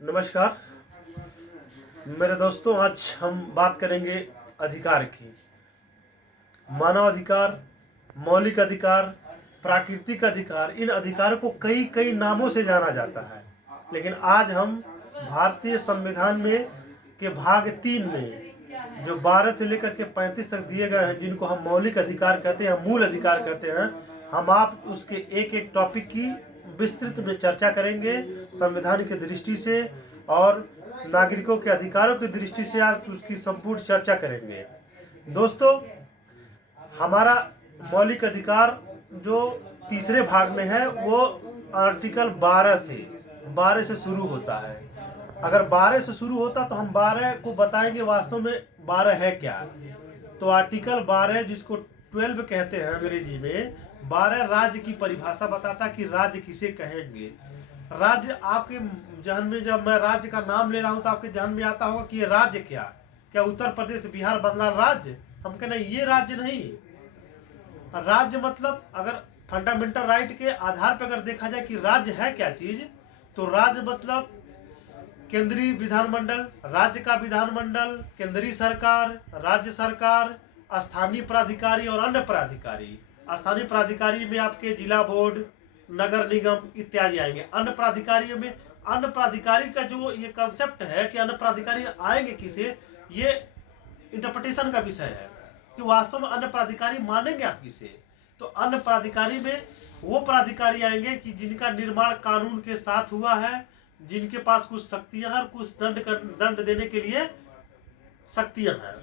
नमस्कार मेरे दोस्तों, आज हम बात करेंगे अधिकार की। मानव अधिकार, मौलिक अधिकार, प्राकृतिक अधिकार, इन अधिकारों को कई कई नामों से जाना जाता है। लेकिन आज हम भारतीय संविधान में के भाग 3 में जो 12 से लेकर के 35 तक दिए गए हैं, जिनको हम मौलिक अधिकार कहते हैं, मूल अधिकार कहते हैं, हम आप उसके एक एक टॉपिक की विस्तृत में चर्चा करेंगे संविधान की दृष्टि से और नागरिकों के अधिकारों की दृष्टि से। आज उसकी संपूर्ण चर्चा करेंगे। दोस्तों, हमारा मौलिक अधिकार जो तीसरे भाग में है वो आर्टिकल 12 से शुरू होता है। अगर 12 से शुरू होता तो हम 12 को बताएंगे वास्तव में 12 है क्या। तो आर्टिकल 12 जिसको 12 कहते हैं अंग्रेजी में, 12 राज्य की परिभाषा बताता कि राज्य किसे कहेंगे। राज्य आपके जहन में, जब मैं राज्य का नाम ले रहा हूं तो आपके जहन में आता होगा कि ये राज्य क्या उत्तर प्रदेश, बिहार, बंगाल राज्य? हम कहना ये राज्य नहीं। राज्य मतलब अगर फंडामेंटल राइट के आधार पर अगर देखा जाए कि राज्य है क्या चीज, तो राज्य मतलब केंद्रीय विधानमंडल, राज्य का विधानमंडल, केंद्रीय सरकार, राज्य सरकार, स्थानीय प्राधिकारी और अन्य प्राधिकारी। स्थानीय प्राधिकारी में आपके जिला बोर्ड, नगर निगम इत्यादि आएंगे। अन्य प्राधिकारियों में अन्य प्राधिकारी का जो ये कंसेप्ट है कि अन्य प्राधिकारी आएंगे किसे, ये इंटरप्रिटेशन का विषय है कि वास्तव में अन्य प्राधिकारी मानेंगे आप किसे। तो अन्य प्राधिकारी में वो प्राधिकारी आएंगे कि जिनका निर्माण कानून के साथ हुआ है, जिनके पास कुछ शक्तियां हैं और कुछ दंड देने के लिए शक्तियां हैं।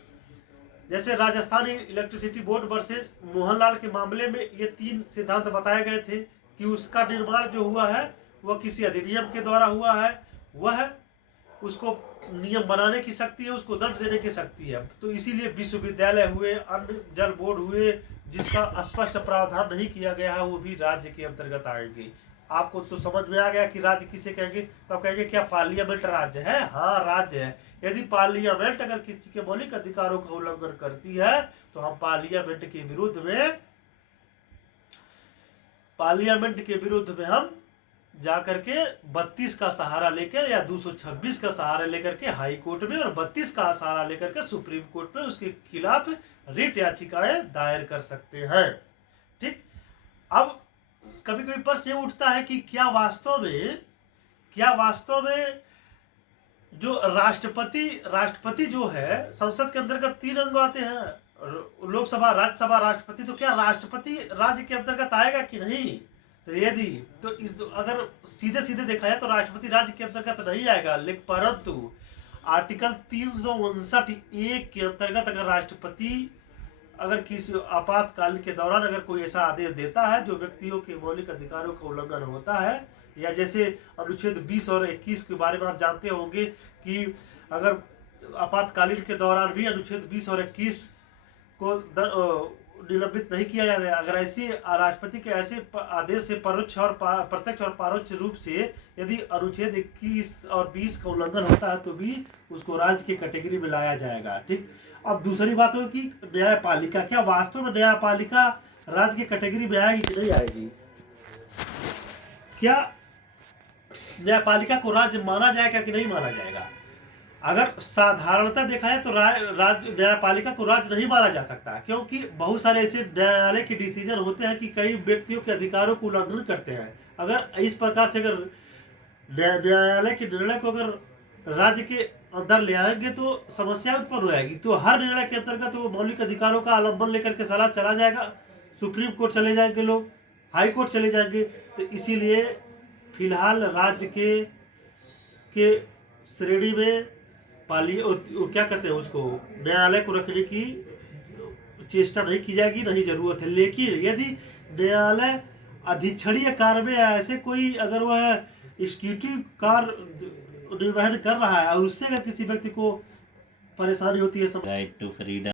जैसे Rajasthan electricity board versus Mohanlal के मामले में ये 3 सिद्धांत बताए गए थे कि उसका निर्माण जो हुआ है वह किसी अधिनियम के द्वारा हुआ है, वह उसको नियम बनाने की शक्ति है, उसको दंड देने की शक्ति है। तो इसीलिए विश्वविद्यालय हुए, अन्य जल बोर्ड हुए, जिसका स्पष्ट प्रावधान नहीं किया गया है, वो भी राज्य के अंतर्गत आएंगे। आपको तो समझ में आ गया कि राज्य किसे कहेंगे। तो आप कहेंगे क्या पार्लियामेंट राज्य है? हाँ, राज्य है। यदि पार्लियामेंट अगर किसी के मौलिक अधिकारों का उल्लंघन करती है तो हम पार्लियामेंट के विरुद्ध में हम जाकर के 32 का सहारा लेकर या 226 का सहारा लेकर के हाई कोर्ट में और 32 का सहारा लेकर के सुप्रीम कोर्ट में उसके खिलाफ रिट याचिकाएं दायर कर सकते हैं। ठीक। अब कभी कभी प्रश्न ये उठता है कि क्या वास्तव में जो राष्ट्रपति जो है, संसद के अंतर्गत 3 अंग आते हैं, लोकसभा, राज्यसभा, राष्ट्रपति। तो क्या राष्ट्रपति राज्य के अंतर्गत आएगा कि नहीं? तो यदि अगर सीधे देखा जाए तो राष्ट्रपति राज्य के अंतर्गत नहीं आएगा। लेकिन परंतु आर्टिकल 359(1) के अंतर्गत अगर राष्ट्रपति अगर किसी आपातकाल के दौरान अगर कोई ऐसा आदेश देता है जो व्यक्तियों के मौलिक अधिकारों का उल्लंघन होता है, या जैसे अनुच्छेद 20 और 21 के बारे में आप जानते होंगे कि अगर आपातकालीन के दौरान भी अनुच्छेद 20 और 21 को निलंबित नहीं किया जाता है, अगर ऐसे राष्ट्रपति के ऐसे आदेश से प्रत्यक्ष और परोक्ष रूप से यदि अनुच्छेद 21 और 20 का उल्लंघन होता है तो भी उसको राज्य की कैटेगरी में लाया जाएगा। ठीक। अब दूसरी बात हो कि न्यायपालिका, क्या वास्तव में न्यायपालिका राज्य की कैटेगरी में आएगी कि नहीं आएगी? क्या न्यायपालिका को राज्य माना जाएगा कि नहीं माना जाएगा? अगर साधारणतः देखा जाए तो राज्य न्यायपालिका को राज्य नहीं माना जा सकता, क्योंकि बहुत सारे ऐसे न्यायालय के डिसीजन होते हैं कि कई व्यक्तियों के अधिकारों को उल्लंघन करते हैं। अगर इस प्रकार से अगर न्यायालय के निर्णय को अगर राज्य के अंदर ले आएंगे तो समस्या उत्पन्न हो जाएगी। तो हर निर्णय के अंतर्गत वो मौलिक अधिकारों का अवलंबन लेकर के सारा चला जाएगा। सुप्रीम कोर्ट चले जाएंगे लोग, हाई कोर्ट चले जाएंगे। तो इसीलिए फिलहाल राज्य के श्रेणी में क्या कहते हैं उसको, न्यायालय को रखने की चेष्टा नहीं की जाएगी, नहीं जरूरत है। लेकिन यदि न्यायालय अधिक्षणीय कार्य में ऐसे कोई अगर वह एग्जीक्यूटिव कार्य निर्वहन कर रहा है और उससे अगर किसी व्यक्ति को परेशानी होती है, राइट टू फ्रीडम